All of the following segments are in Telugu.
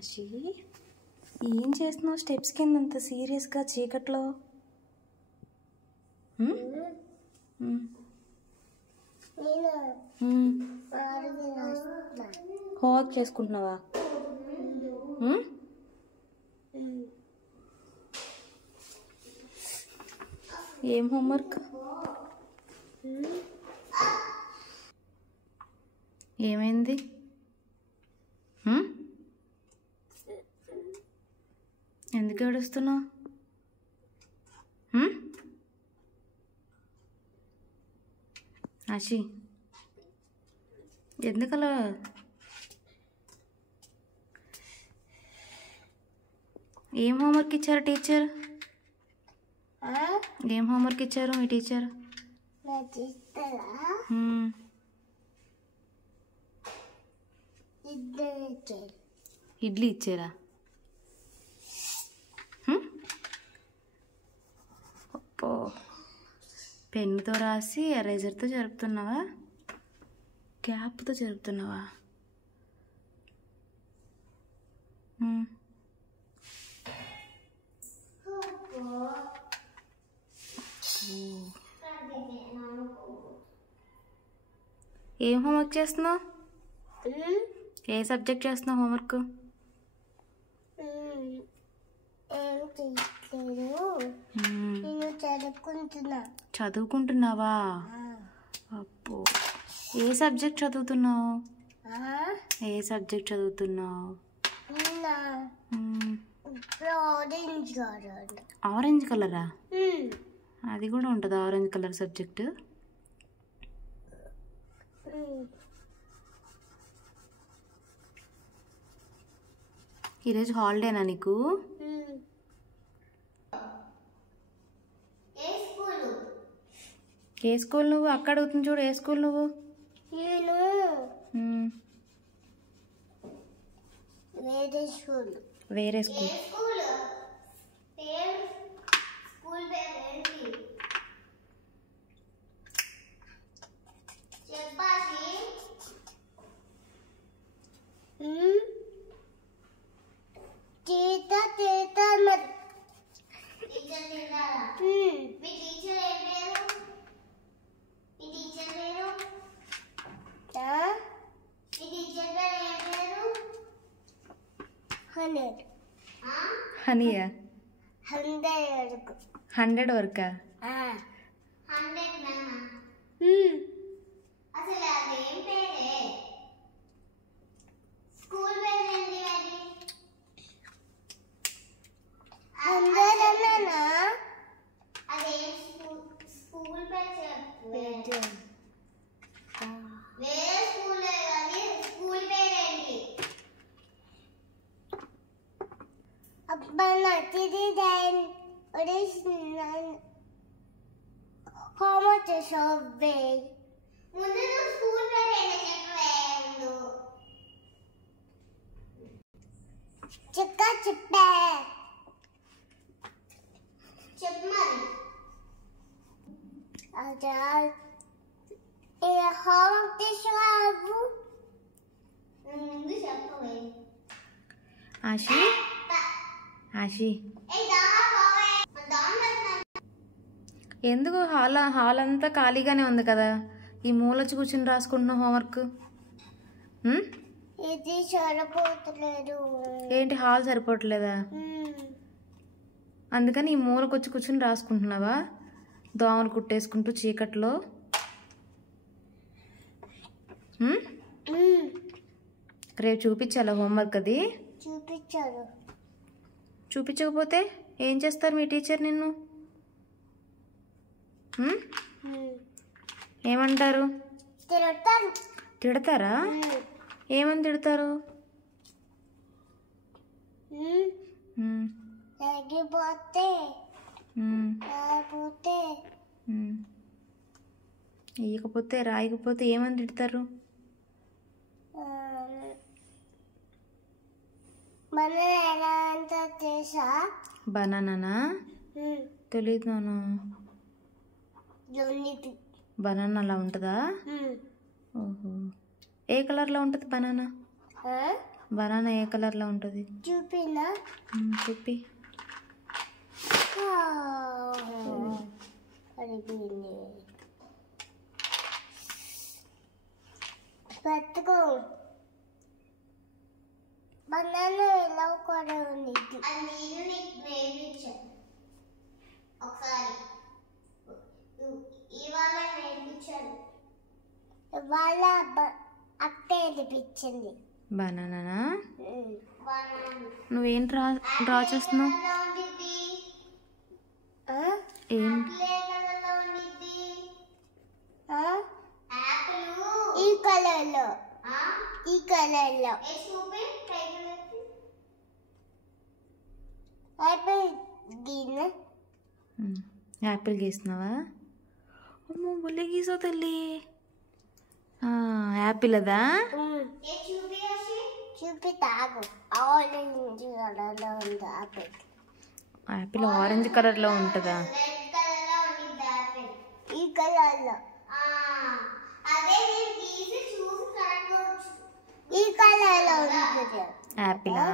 ఆశి ఏం చేస్తున్నావు స్టెప్స్ కింద అంత సీరియస్గా చీకట్లో? హోంవర్క్ చేసుకుంటున్నావా? ఏం హోంవర్క్? ఏమైంది? ఎందుకు ఏడుస్తున్నావు? ఆశి ఎందుకలా? ఏం హోంవర్క్ ఇచ్చారు టీచర్? ఏం హోంవర్క్ ఇచ్చారు మీ టీచర్? ఇడ్లీ ఇచ్చారా? అప్పో, పెన్నుతో రాసి ఎరేజర్తో జరుపుతున్నావా? క్యాప్తో జరుపుతున్నావా? ఏం హోంవర్క్ చేస్తున్నావు? ఏ సబ్జెక్ట్ చేస్తున్నావు హోంవర్క్? చదువుకుంటున్నావా? అబ్బో, ఏ సబ్జెక్ట్ చదువుతున్నావు? ఏ సబ్జెక్ట్ చదువుతున్నావు? ఆరెంజ్ కలరా? అది కూడా ఉంటుందా ఆరెంజ్ కలర్ సబ్జెక్ట్? ఈరోజు హాలిడేనా నీకు? ఏ స్కూల్ నువ్వు? అక్కడ అడుగుతుంది చూడు, ఏ స్కూల్ నువ్వు? వేరే స్కూల్. హనీయా? 100 వరకా? ఆశి, ఆశి ఎందుకు హాల్ అంతా ఖాళీగానే ఉంది కదా, ఈ మూలొచ్చి కూర్చొని రాసుకుంటున్నావు హోంవర్క్? ఏంటి హాల్ సరిపోవట్లేదా? అందుకని ఈ మూలకు వచ్చి కూర్చొని రాసుకుంటున్నావా దోమలు కుట్టేసుకుంటూ చీకట్లో? రేపు చూపించాలా హోంవర్క్? అది చూపించకపోతే ఏం చేస్తారు మీ టీచర్ నిన్ను? ఏమంటారు? తిడతారా? ఏమని తిడతారు? ఇయ్యకపోతే రాయకపోతే ఏమని తిడతారు? బనానా? తెలీదు నాన్న. బనానా అలా ఉంటుందా? ఓహో, ఏ కలర్లో ఉంటుంది బనానా? బనానా ఏ కలర్లో ఉంటుంది? చూపినా? చూపి. పట్టుకో. బనానా ఎలా కూడా ఉంది. ఇవాళ అక్క ఏడిపించింది. బనానా. నువ్వేం డ్రా చేస్తున్నావు? ఏం? ఈ కలర్లో. ఈ కలర్లో యాపిల్ గీస్తున్నావా? అమ్మో భలే గీసావు తల్లి. యాపిల్ అదా? చూపితాగు. ఆరెంజ్ కలర్లో ఉంది యాపిల్. యాపిల్ ఆరెంజ్ కలర్లో ఉంటుందా? ఈ కలర్లో. ఈ కలర్లో ఉంటుంది యాపిలా?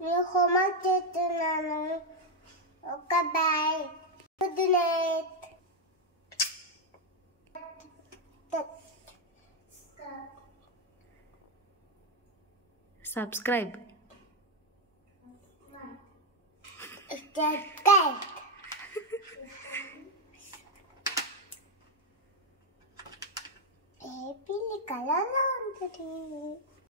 నేను హోంవర్క్ చేస్తున్నాను. ఒక బాయ్. Good night. సబ్స్క్రైబ్. ఏ పిల్లి కలర్లో ఉంటుంది.